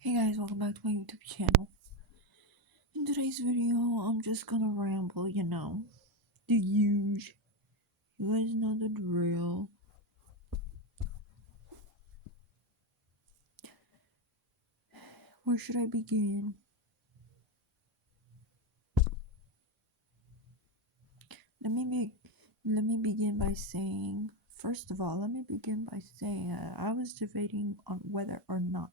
Hey guys, welcome back to my YouTube channel. In today's video, I'm just gonna ramble, the huge. You guys know the drill. Where should I begin? Let me begin by saying, first of all, I was debating on whether or not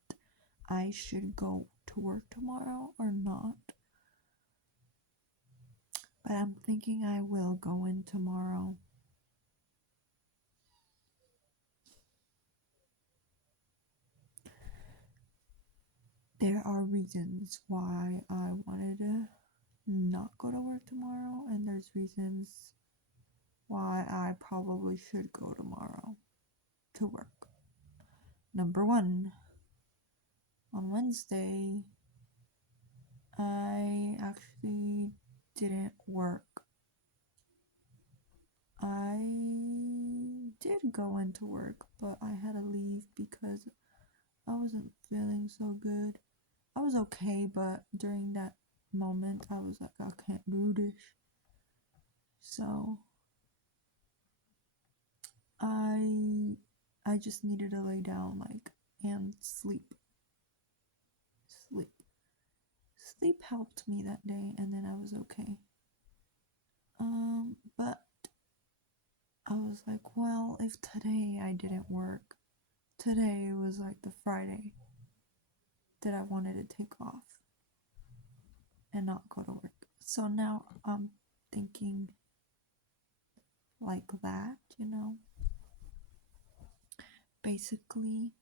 I should go to work tomorrow or not. But I'm thinking I will go in tomorrow. There are reasons why I wanted to not go to work tomorrow, and there's reasons why I probably should go tomorrow to work. Number one, on Wednesday, I actually didn't work. I did go into work, but I had to leave because I wasn't feeling so good. I was okay, but during that moment, I was like, I can't do this. So I just needed to lay down and sleep. Sleep helped me that day, and then I was okay. But I was like, well, if today I didn't work, today was like the Friday that I wanted to take off and not go to work. So now I'm thinking like that, Basically,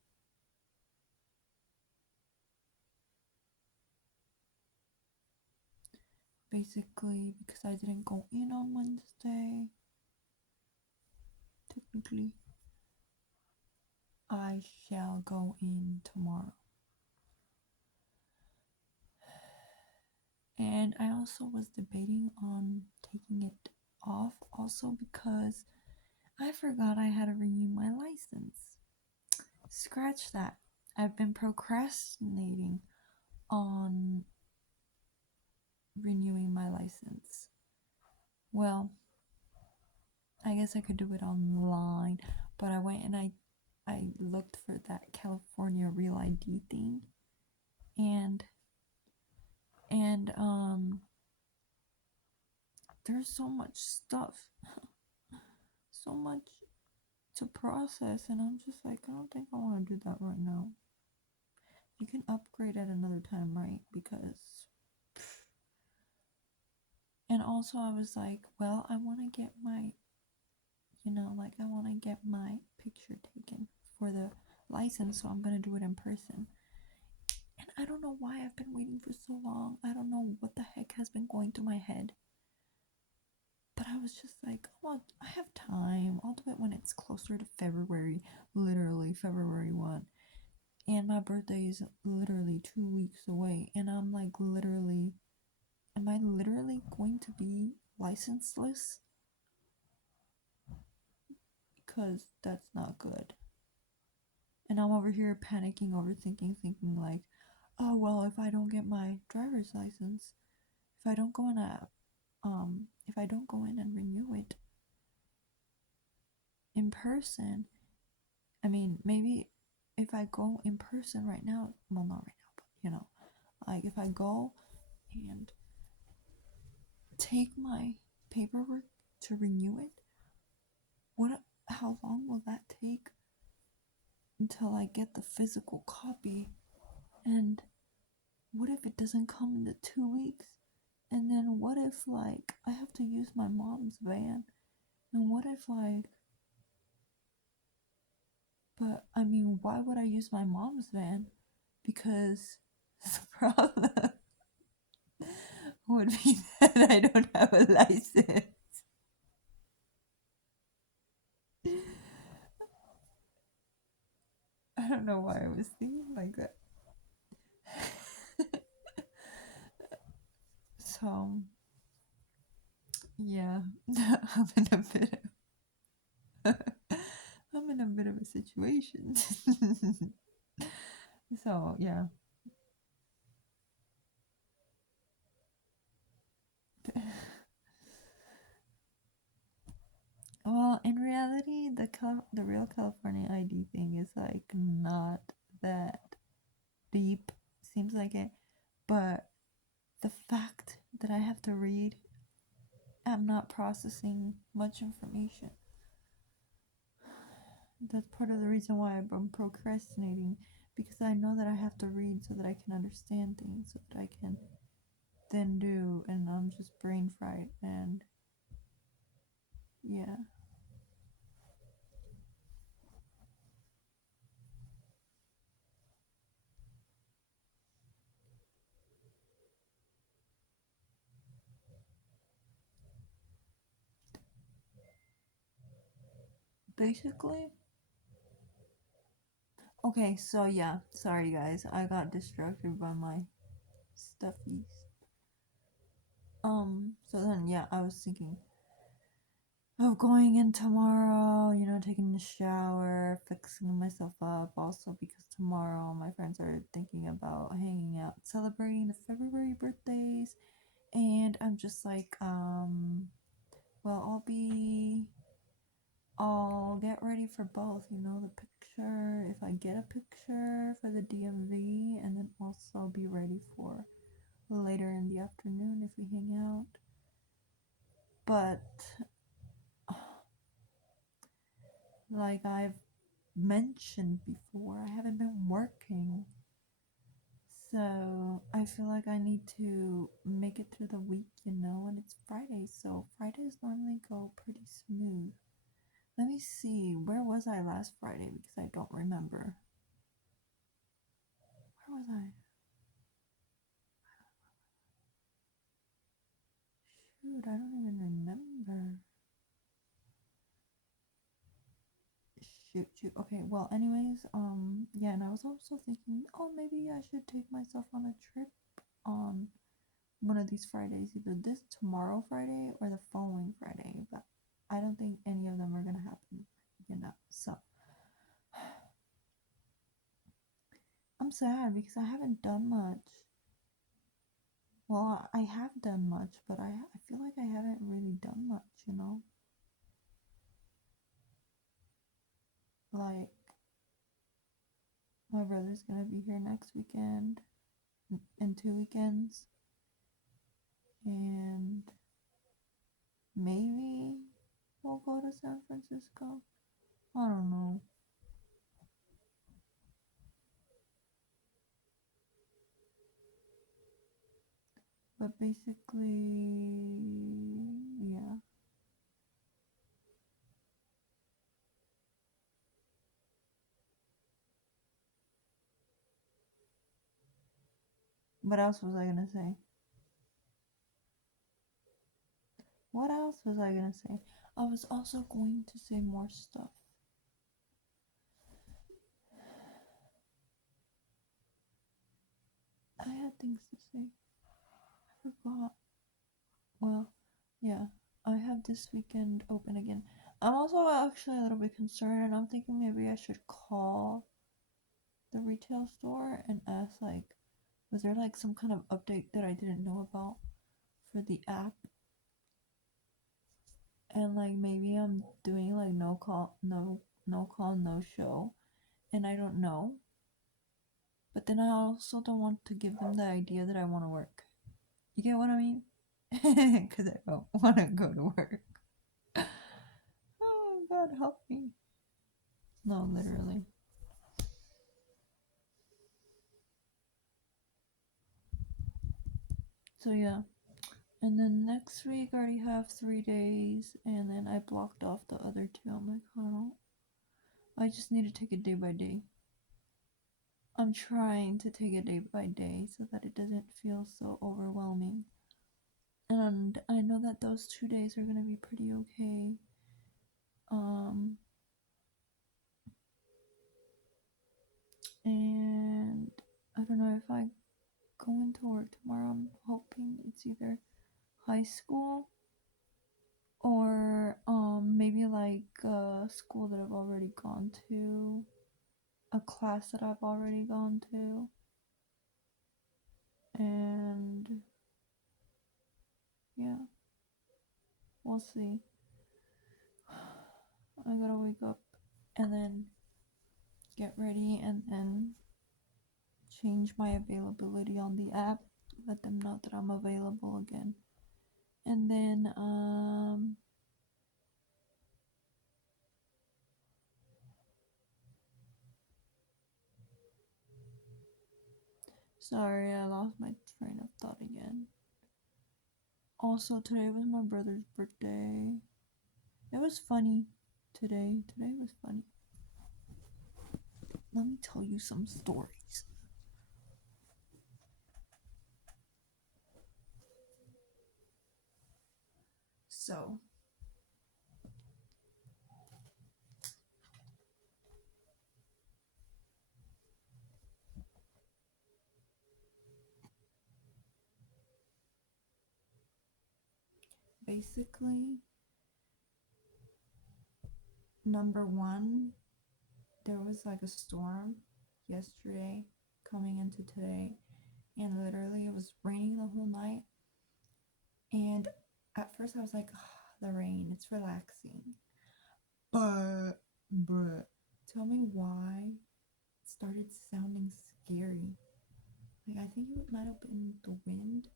because I didn't go in on Wednesday, technically, I shall go in tomorrow. And I also was debating on taking it off also because I forgot I had to renew my license. Scratch that. I've been procrastinating on renewing my license. Well, I guess I could do it online, but I went and I looked for that California Real ID thing, and there's so much stuff, so much to process, and I'm just like, I don't think I want to do that right now. You can upgrade at another time, right? Because and also I was like, well, I want to get my I want to get my picture taken for the license, so I'm going to do it in person. And I don't know why I've been waiting for so long. I don't know what the heck has been going through my head. But I was just like, well, I have time. I'll do it when it's closer to February, literally February 1. And my birthday is literally 2 weeks away. And I'm like, am I literally going to be licenseless? Because that's not good. And I'm over here panicking, overthinking, thinking like, oh, well, if I don't get my driver's license, if I don't go in and renew it in person, I mean, maybe if I go in person right now, well, not right now, but like if I go and take my paperwork to renew it, how long will that take until I get the physical copy? And what if it doesn't come in the 2 weeks? And then what if I have to use my mom's van? And what if but I mean, why would I use my mom's van? Because the problem would be that I don't have a license. I don't know why I was thinking like that. So, yeah, I'm in a bit of I'm in a bit of a situation. So, yeah. Well, in reality, the real California ID thing is like not that deep. Seems like it, but the fact that I have to read, I'm not processing much information. That's part of the reason why I'm procrastinating, because I know that I have to read so that I can understand things, so that I can then do, and I'm just brain fried, and yeah. Basically, okay, so yeah, sorry guys, I got distracted by my stuffies. So then yeah, I was thinking of going in tomorrow, taking a shower, fixing myself up, also because tomorrow my friends are thinking about hanging out, celebrating the February birthdays, and I'm just like, well, I'll get ready for both, the picture, if I get a picture for the DMV, and then also be ready for later in the afternoon if we hang out. But like I've mentioned before, I haven't been working. So I feel like I need to make it through the week, and it's Friday, so Fridays normally go pretty smooth. Let me see, where was I last Friday? Because I don't remember. Where was I? Shoot, I don't even remember. Shoot. Okay, well, anyways, yeah, and I was also thinking, oh, maybe I should take myself on a trip on one of these Fridays, either this tomorrow Friday or the following Friday, but I don't think any of them are gonna happen. So I'm sad because I haven't done much. Well, I have done much, but I feel like I haven't really done much. Like, my brother's gonna be here next weekend, in 2 weekends, and maybe we'll go to San Francisco. I don't know. But basically, yeah. What else was I gonna say? What else was I gonna say? I was also going to say more stuff. I had things to say. I forgot. Well, yeah. I have this weekend open again. I'm also actually a little bit concerned, and I'm thinking maybe I should call the retail store and ask, like, was there like some kind of update that I didn't know about for the app? And like maybe I'm doing like no call, no show, and I don't know. But then I also don't want to give them the idea that I want to work. You get what I mean? Because I don't want to go to work. Oh, God, help me. No, literally. So, yeah. And then next week, I already have 3 days. And then I blocked off the other two. I'm like, I don't. I just need to take it day by day. I'm trying to take it day by day so that it doesn't feel so overwhelming. And I know that those 2 days are going to be pretty okay. Um, and I don't know if I go into work tomorrow. I'm hoping it's either high school or maybe like a school that I've already gone to, a class that I've already gone to, and yeah, we'll see. I gotta wake up and then get ready and then change my availability on the app. Let them know that I'm available again. And then, sorry, I lost my train of thought again. Also, today was my brother's birthday. It was funny today. Today was funny. Let me tell you some stories. So, basically, number one, there was like a storm yesterday coming into today, and literally it was raining the whole night. And at first, I was like, the rain, it's relaxing. But, bruh, tell me why it started sounding scary. Like, I think it might have been the wind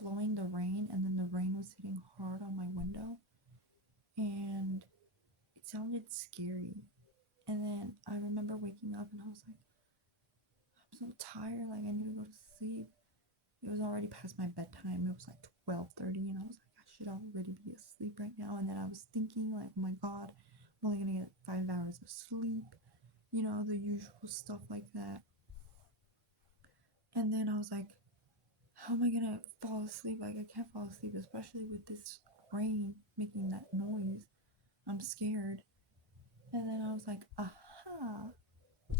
blowing the rain, and then the rain was hitting hard on my window, and it sounded scary. And then I remember waking up, and I was like, I'm so tired, like, I need to go to sleep. It was already past my bedtime. It was like 12:30, and I was like, I should already be asleep right now. And then I was thinking, like, oh my god, I'm only gonna get 5 hours of sleep, the usual stuff like that. And then I was like, how am I gonna fall asleep? Like, I can't fall asleep, especially with this rain making that noise. I'm scared. And then I was like, aha,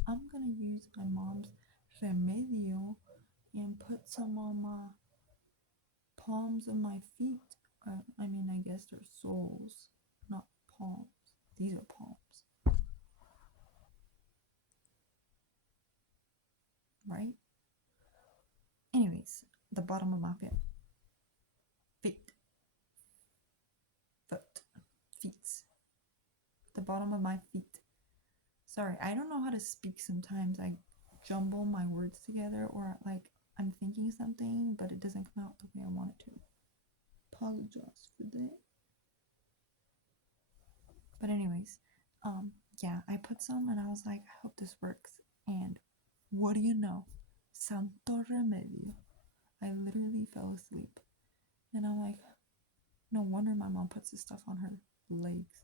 I'm gonna use my mom's remedio and put some on my palms of my feet. I guess they're soles, not palms. These are palms, right? Anyways, the bottom of my feet, foot, feet, the bottom of my feet. Sorry, I don't know how to speak sometimes. I jumble my words together, or like I'm thinking something, but it doesn't come out the way I want it to. Apologize for that. But anyways, yeah, I put some and I was like, I hope this works. And what do you know? Santo remedio. I literally fell asleep. And I'm like, no wonder my mom puts this stuff on her legs.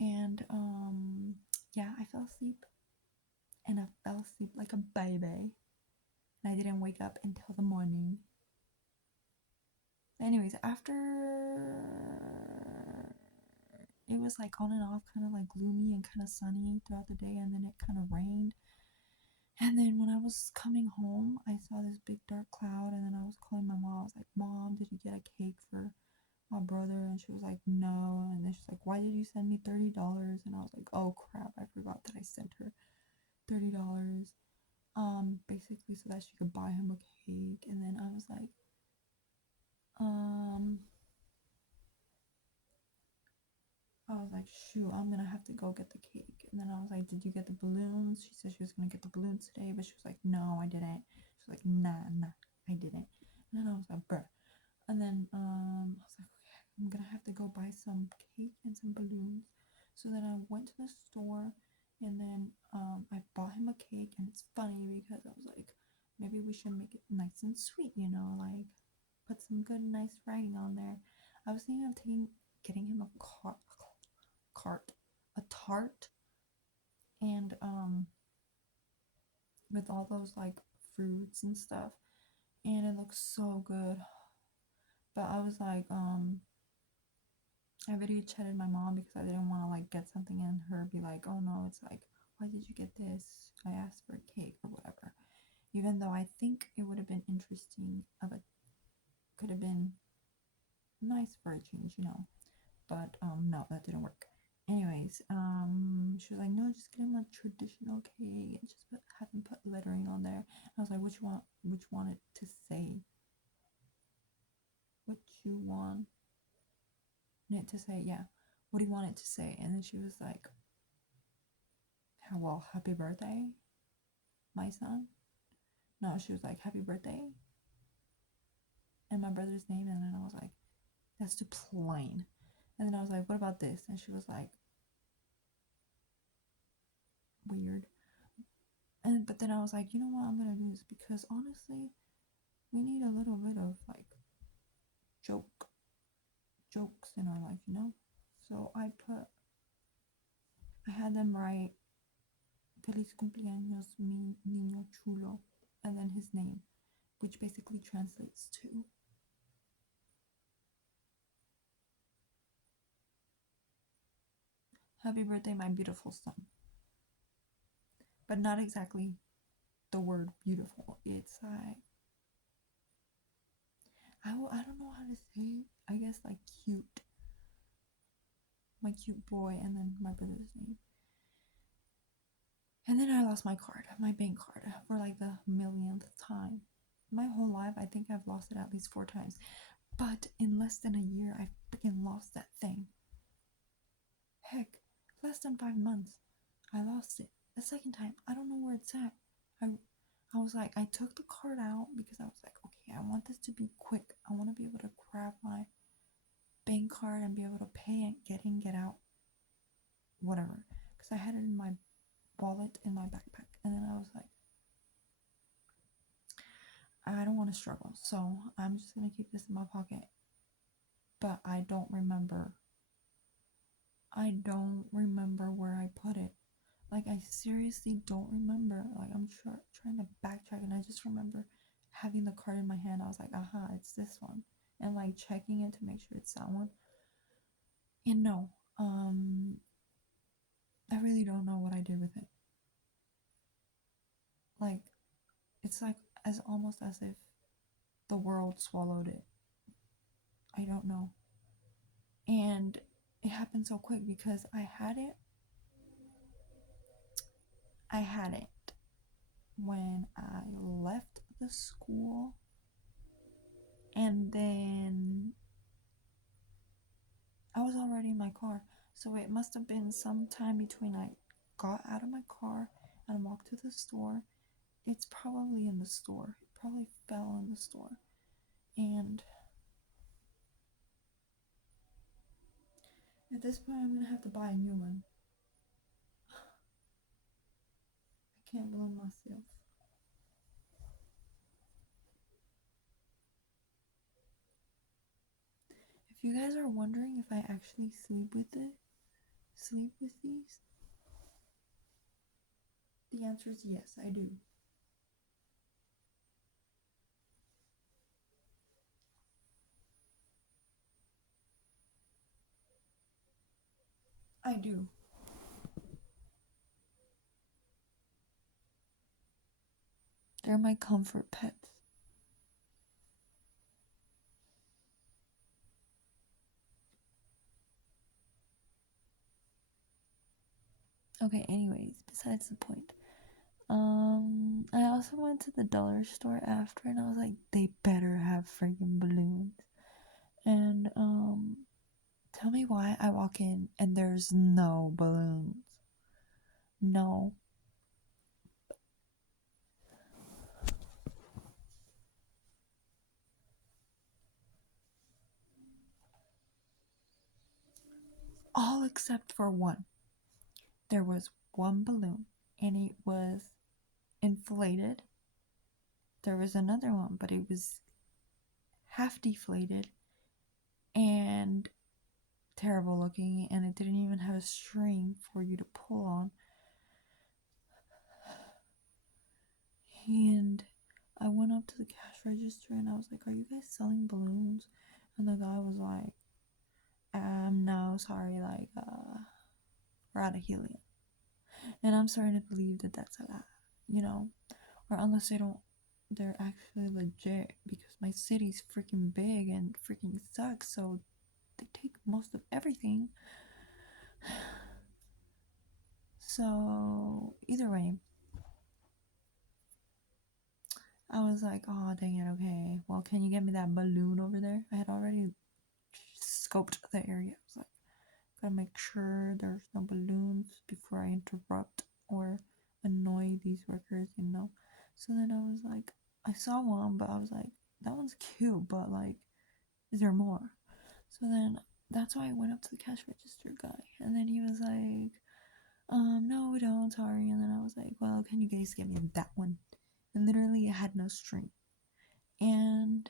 And yeah, I fell asleep. And I fell asleep like a baby. And I didn't wake up until the morning. Anyways, after it was like on and off, kind of like gloomy and kind of sunny throughout the day, and then it kind of rained. And then when I was coming home, I saw this big dark cloud, and then I was calling my mom. I was like, Mom, did you get a cake for my brother? And she was like, No. And then she's like, Why did you send me $30? And I was like, Oh crap, I forgot that I sent her $30. Basically so that she could buy him a cake. And then I was like, shoot, I'm gonna have to go get the cake. And then I was like, did you get the balloons? She said she was gonna get the balloons today, but she was like, no, I didn't. She was like, nah, I didn't. And then I was like, bruh. And then I was like, okay, I'm gonna have to go buy some cake and some balloons. So then I went to the store, and then I bought him a cake. And it's funny because I was like, maybe we should make it nice and sweet, like put some good, nice writing on there. I was thinking of getting him a tart, and with all those like fruits and stuff, and it looks so good. But I was like, I video chatted my mom because I didn't want to like get something and her be like, oh no, it's like, why did you get this? I asked for a cake or whatever. Even though I think it would have been interesting, could have been nice for a change, But no, that didn't work. Anyways, she was like, no, just get him a traditional cake and just have him put lettering on there. And I was like, which one it to say? Which you want it to say? Yeah. What do you want it to say? And then she was like, well, happy birthday, my son. No, she was like, happy birthday. And my brother's name. And then I was like, that's too plain. And then I was like, what about this? And she was like, weird. But then I was like, you know what, I'm gonna do this because honestly, we need a little bit of like jokes in our life, you know? So I had them write Feliz cumpleaños, mi niño chulo, and then his name, which basically translates to happy birthday, my beautiful son. But not exactly the word beautiful. It's like, I don't know how to say it. I guess like cute. My cute boy, and then my brother's name. And then I lost my card, my bank card, for like the millionth time. My whole life, I think I've lost it at least 4 times. But in less than a year, I freaking lost that thing. Heck, less than 5 months, I lost it. The second time, I don't know where it's at. I was like, I took the card out because I was like, okay, I want this to be quick. I want to be able to grab my bank card and be able to pay and get in, get out, whatever. Because I had it in my wallet in my backpack. And then I was like, I don't want to struggle, so I'm just going to keep this in my pocket. But I don't remember where I put it. Like, I seriously don't remember. Like, I'm trying to backtrack, and I just remember having the card in my hand. I was like, aha, it's this one. And, like, checking it to make sure it's that one. And no, I really don't know what I did with it. Like, it's like almost as if the world swallowed it. I don't know. And it happened so quick because I had it when I left the school, and then I was already in my car. So it must have been sometime between I got out of my car and walked to the store. It's probably in the store. It probably fell in the store. And at this point, I'm going to have to buy a new one. I can't believe myself. If you guys are wondering if I actually sleep with these, the answer is yes, I do. I do. They're my comfort pets. Okay, anyways, besides the point. I also went to the dollar store after, and I was like, they better have freaking balloons. And tell me why I walk in and there's no balloons. No. All except for one. There was one balloon, and it was inflated. There was another one, but it was half deflated and terrible looking, and it didn't even have a string for you to pull on. And I went up to the cash register and I was like, are you guys selling balloons? And the guy was like, no, sorry, like, we're out of helium. And I'm starting to believe that that's a lie, you know? Or unless they're actually legit, because my city's freaking big and freaking sucks, so they take most of everything. So, either way, I was like, oh, dang it, okay. Well, can you get me that balloon over there? I had already scoped the area. I was like, gotta make sure there's no balloons before I interrupt or annoy these workers, you know? So then I was like, I saw one, but I was like, that one's cute, but like, is there more? So then that's why I went up to the cash register guy. And then he was like, no, we don't, sorry. And then I was like, well, can you guys get me that one? And literally, it had no string. And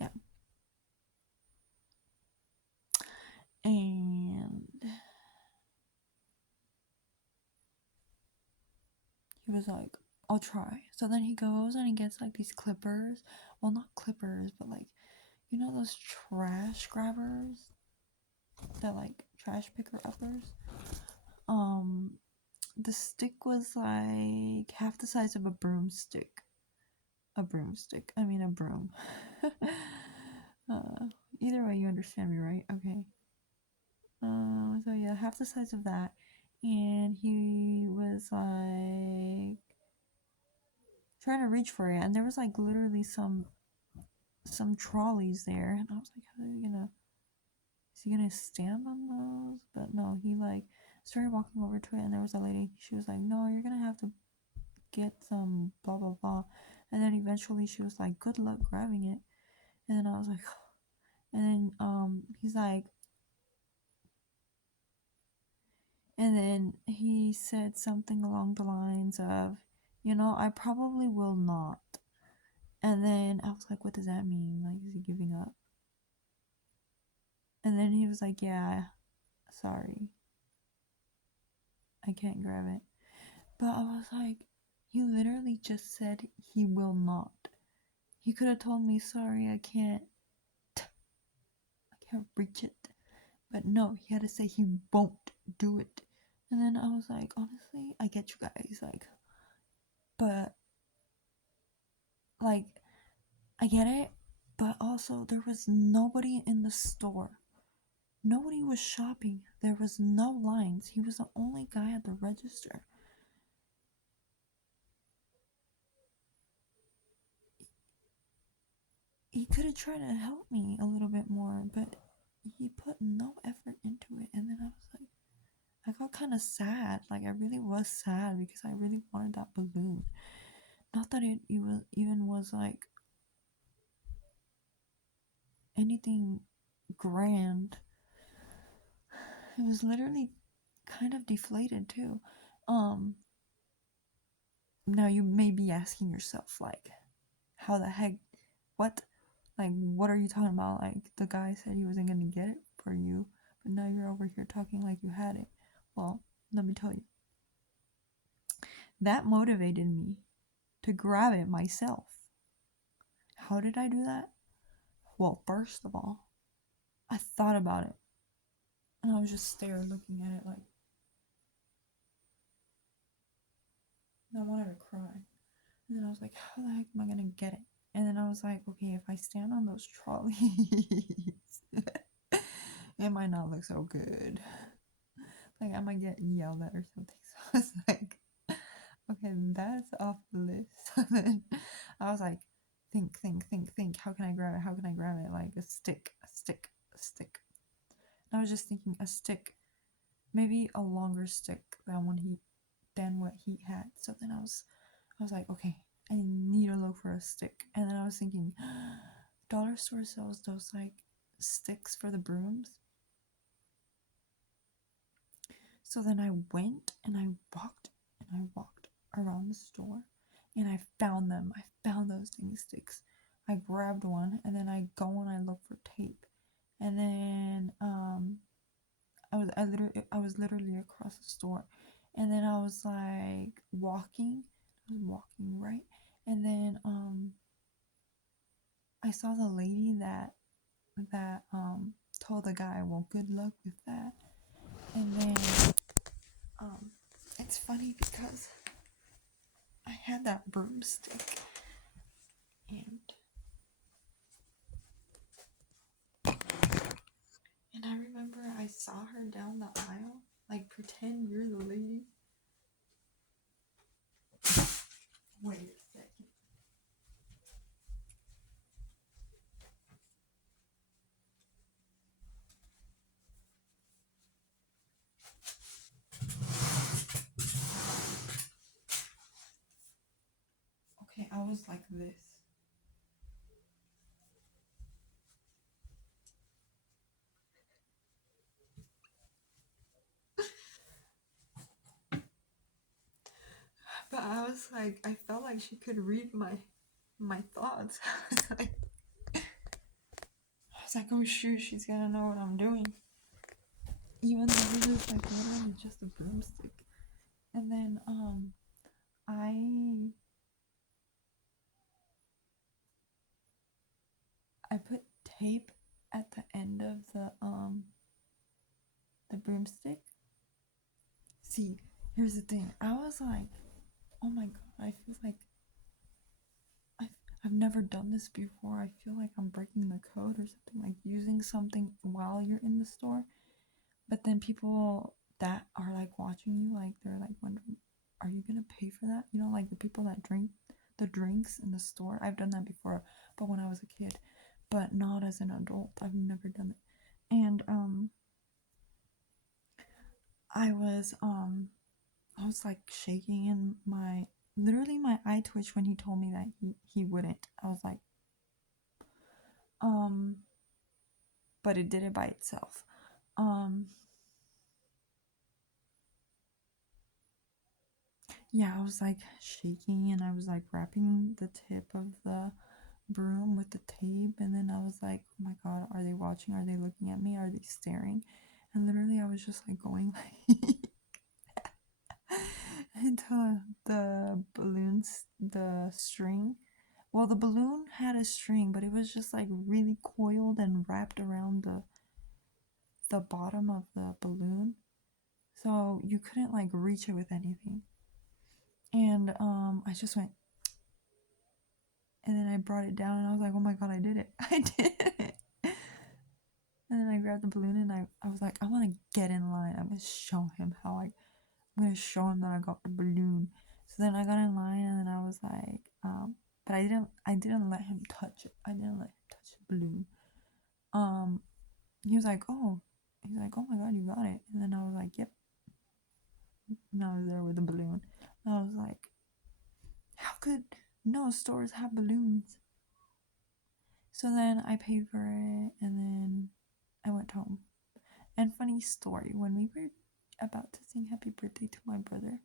yeah. And he was like, I'll try. So then he goes and he gets like these clippers. Well, not clippers, but like, you know, those trash grabbers? That like trash picker uppers? The stick was like half the size of a broomstick. A broomstick. I mean, a broom. Either way, you understand me, right? Okay. So yeah, half the size of that. And he was like trying to reach for it, and there was like literally some trolleys there, and I was like, how are you gonna? Is he gonna stand on those? But no, he like started walking over to it, and there was a lady. She was like, no, you're gonna have to get some blah blah blah, and then eventually she was like, good luck grabbing it, and then I was like, and then he's like, and then he said something along the lines of, you know, I probably will not. And then I was like, what does that mean? Like, is he giving up? And then he was like, yeah, sorry, I can't grab it. But I was like, he literally just said he will not. He could have told me, sorry, I can't reach it. But no, he had to say he won't do it. And then I was like, honestly, I get you guys, like, but like, I get it, but also there was nobody in the store. Nobody was shopping. There was no lines. He was the only guy at the register. He could have tried to help me a little bit more, but he put no effort into it. And then I was like, I got kind of sad. Like, I really was sad because I really wanted that balloon. Not that it even was like anything grand. It was literally kind of deflated too. Now you may be asking yourself, like, how the heck, what? Like, what are you talking about? Like, the guy said he wasn't gonna get it for you, but now you're over here talking like you had it. Well, let me tell you. That motivated me to grab it myself. How did I do that? Well, first of all, I thought about it. And I was just there looking at it like, and I wanted to cry. And then I was like, how the heck am I gonna get it? And then I was like, okay, if I stand on those trolleys, it might not look so good. Like, I might get yelled at or something. So I was like, okay, that's off the list. So then I was like, think. How can I grab it? How can I grab it? Like, a stick. And I was just thinking, a stick. Maybe a longer stick than what he had. So then I was like, okay, I need to look for a stick. And then I was thinking, dollar store sells those like sticks for the brooms. So then I went and I walked around the store and I found them. I found those dang sticks. I grabbed one and then I go and I look for tape. And then I was literally across the store. And then I was like walking, right? And then I saw the lady that told the guy, well, good luck with that. And then it's funny because I had that broomstick and I remember I saw her down the aisle, like, pretend you're the lady. was like this. But I was like, I felt like she could read my thoughts. I was like, oh shoot, she's gonna know what I'm doing. Even though it was like literally just a broomstick. And then I put tape at the end of the broomstick. See, here's the thing. I was like, oh my god, I feel like I've never done this before. I feel like I'm breaking the code or something, like using something while you're in the store. But then people that are like watching you, like they're like wondering, are you gonna pay for that? You know, like the people that drink the drinks in the store. I've done that before, but when I was a kid, but not as an adult. I've never done it. And I was like shaking and literally my eye twitched when he told me that he wouldn't. I was like, but it did it by itself. Yeah, I was like shaking and I was like wrapping the tip of the broom with the tape, and then I was like, oh my god, are they watching? Are they looking at me? Are they staring? And literally I was just like going like into the balloons, the string. Well, the balloon had a string, but it was just like really coiled and wrapped around the bottom of the balloon, so you couldn't like reach it with anything. And I just went, and then I brought it down, and I was like, oh my god, I did it! I did it! And then I grabbed the balloon, and I was like, I want to get in line. I'm gonna show him I'm gonna show him that I got the balloon. So then I got in line, and then I was like, but I didn't let him touch it. I didn't let him touch the balloon. He was like, oh, my god, you got it. And then I was like, yep. And I was there with the balloon. And I was like, how could no stores have balloons? So then I paid for it, and then I went home. And funny story, when we were about to sing happy birthday to my brother,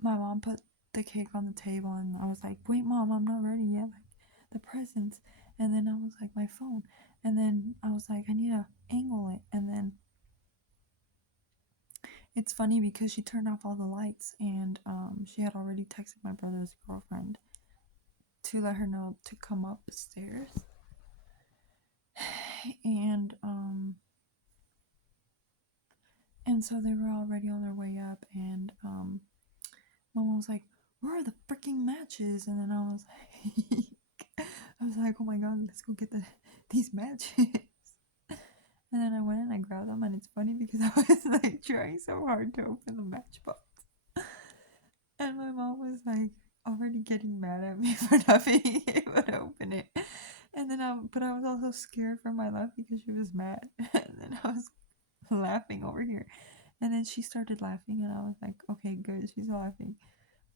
my mom put the cake on the table, and I was like, wait mom, I'm not ready yet, like the presents. And then I was like, my phone. And then I was like, I need to angle it. And then it's funny because she turned off all the lights, and she had already texted my brother's girlfriend to let her know to come upstairs. And so they were already on their way up, and mom was like, where are the freaking matches? And then I was like, oh my god, let's go get these matches. And then I went and I grabbed them, and it's funny because I was like trying so hard to open the matchbox, and my mom was like already getting mad at me for not being able to open it. And then but I was also scared for my life because she was mad. And then I was laughing over here, and then she started laughing, and I was like, okay, good, she's laughing,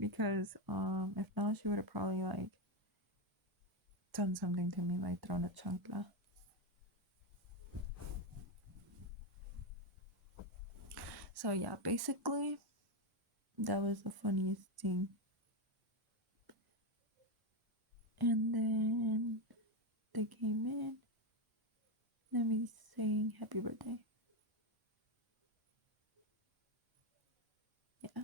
because if not, she would have probably like done something to me, like thrown a chancla. So yeah, basically that was the funniest thing. And then they came in, then we sang happy birthday. Yeah,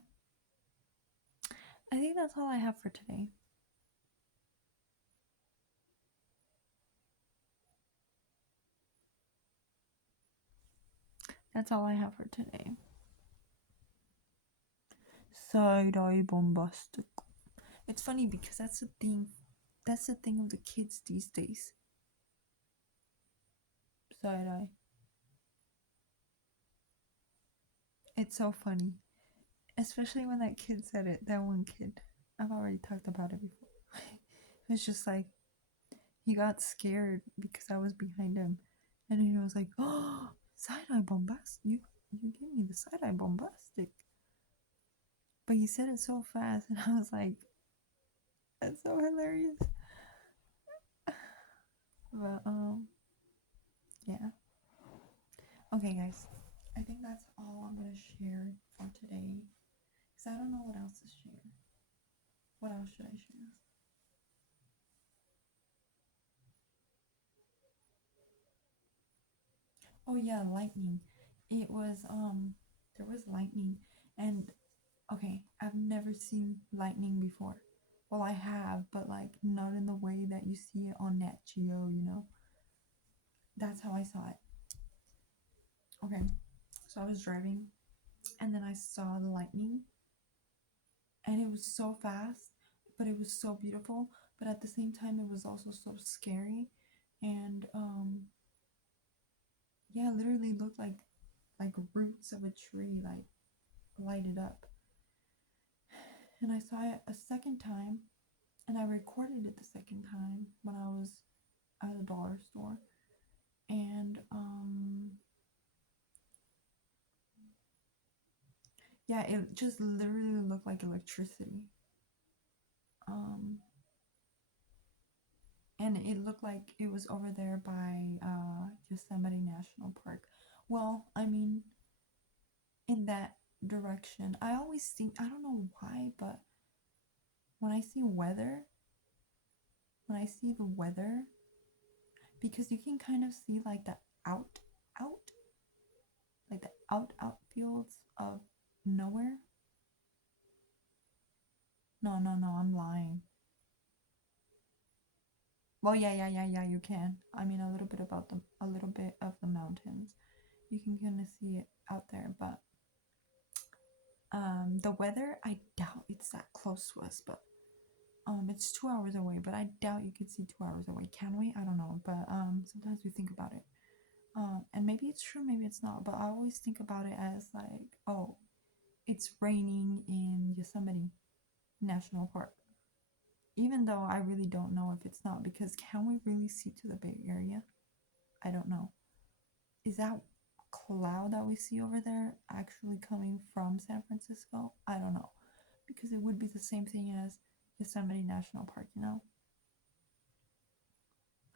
I think that's all I have for today. That's all I have for today. Side-eye bombastic. It's funny because that's the thing. That's the thing of the kids these days. Side-eye. It's so funny. Especially when that kid said it. That one kid. I've already talked about it before. It's just like, he got scared because I was behind him. And he was like, oh, side-eye bombast. you gave me the side eye bombastic. But you said it so fast, and I was like, that's so hilarious. But yeah. Okay, guys. I think that's all I'm gonna share for today. Cause I don't know what else to share. What else should I share? Oh yeah, lightning. It was there was lightning, and okay, I've never seen lightning before. Well, I have, but like not in the way that you see it on Nat Geo, you know. That's how I saw it. Okay, so I was driving, and then I saw the lightning, and it was so fast, but it was so beautiful. But at the same time, it was also so scary, and yeah, literally looked like roots of a tree like lighted up. And I saw it a second time, and I recorded it the second time when I was at a dollar store. And yeah, it just literally looked like electricity. Um, and it looked like it was over there by Yosemite National Park. Well, I mean, in that direction. I always think, I don't know why, but when I see weather, when I see the weather, because you can kind of see like the out, out, like the outfields of nowhere. No, no, no, I'm lying. Well, yeah, you can. I mean, a little bit about a little bit of the mountains. You can kind of see it out there, but the weather, I doubt it's that close to us, but it's 2 hours away, but I doubt you could see 2 hours away. Can we? I don't know, but sometimes we think about it. And maybe it's true, maybe it's not, but I always think about it as like, oh, it's raining in Yosemite National Park. Even though I really don't know if it's not, because can we really see to the Bay Area? I don't know. Is that cloud that we see over there actually coming from San Francisco? I don't know. Because it would be the same thing as Yosemite National Park, you know?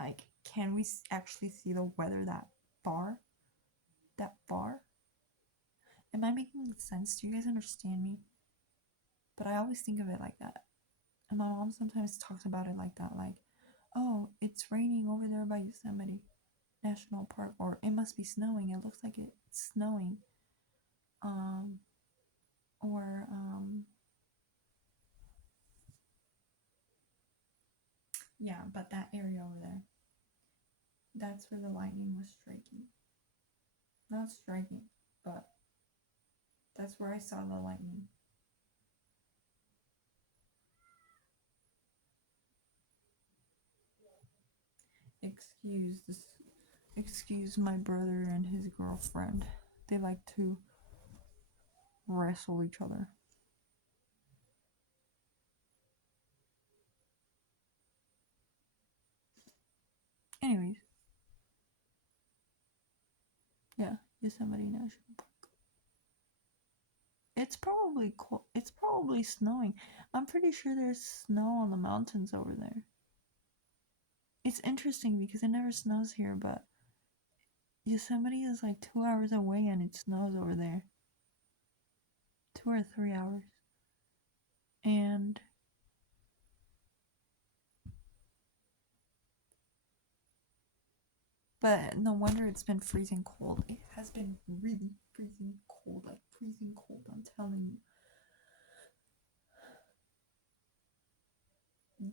Like, can we actually see the weather that far? That far? Am I making sense? Do you guys understand me? But I always think of it like that. And my mom sometimes talks about it like that, like, oh, it's raining over there by Yosemite National Park, or it must be snowing. It looks like it's snowing. Um, or yeah, but that area over there, that's where the lightning was striking. Not striking, but that's where I saw the lightning. Excuse this. Excuse my brother and his girlfriend. They like to wrestle each other. Anyways, yeah, Yosemite National Park. It's probably cold. It's probably snowing. I'm pretty sure there's snow on the mountains over there. It's interesting because it never snows here, but Yosemite is like 2 hours away and it snows over there. 2 or 3 hours. And but no wonder it's been freezing cold. It has been really freezing cold, like freezing cold, I'm telling you.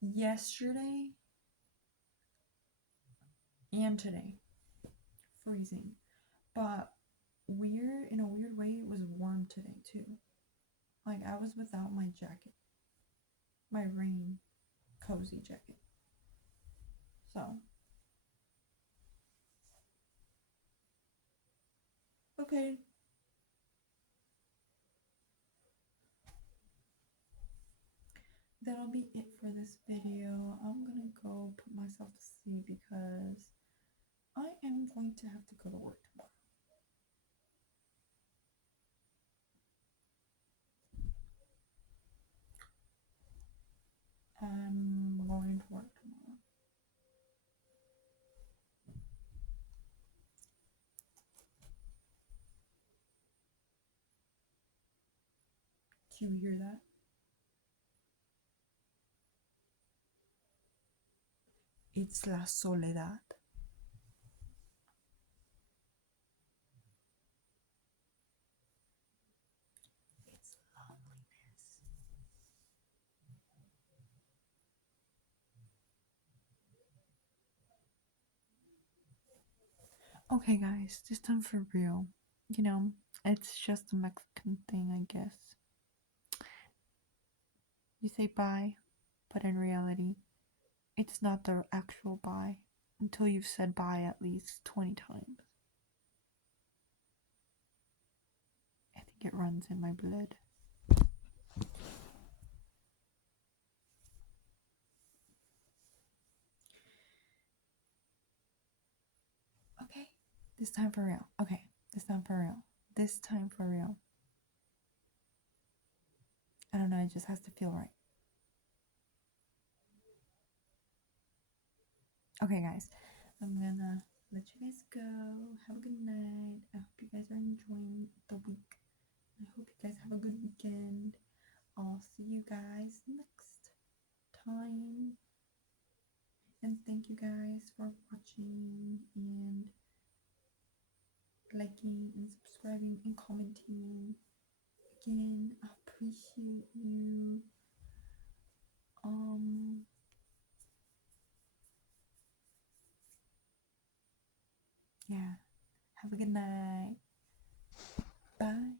Yesterday and today, freezing. But in a weird way, it was warm today too. Like I was without my jacket, my rain cozy jacket. So, okay. That'll be it for this video. I'm gonna go put myself to sleep because I am going to have to go to work tomorrow. Do you hear that? It's la soledad. It's loneliness. Okay, guys, this time for real. You know, it's just a Mexican thing, I guess. You say bye, but in reality, it's not the actual bye until you've said bye at least 20 times. I think it runs in my blood. Okay, this time for real. Okay, this time for real. This time for real. I don't know, it just has to feel right. Okay, guys, I'm gonna let you guys go. Have a good night. I hope you guys are enjoying the week. I hope you guys have a good weekend. I'll see you guys next time. And thank you guys for watching and liking and subscribing and commenting. Again, I appreciate you. Yeah. Have a good night. Bye.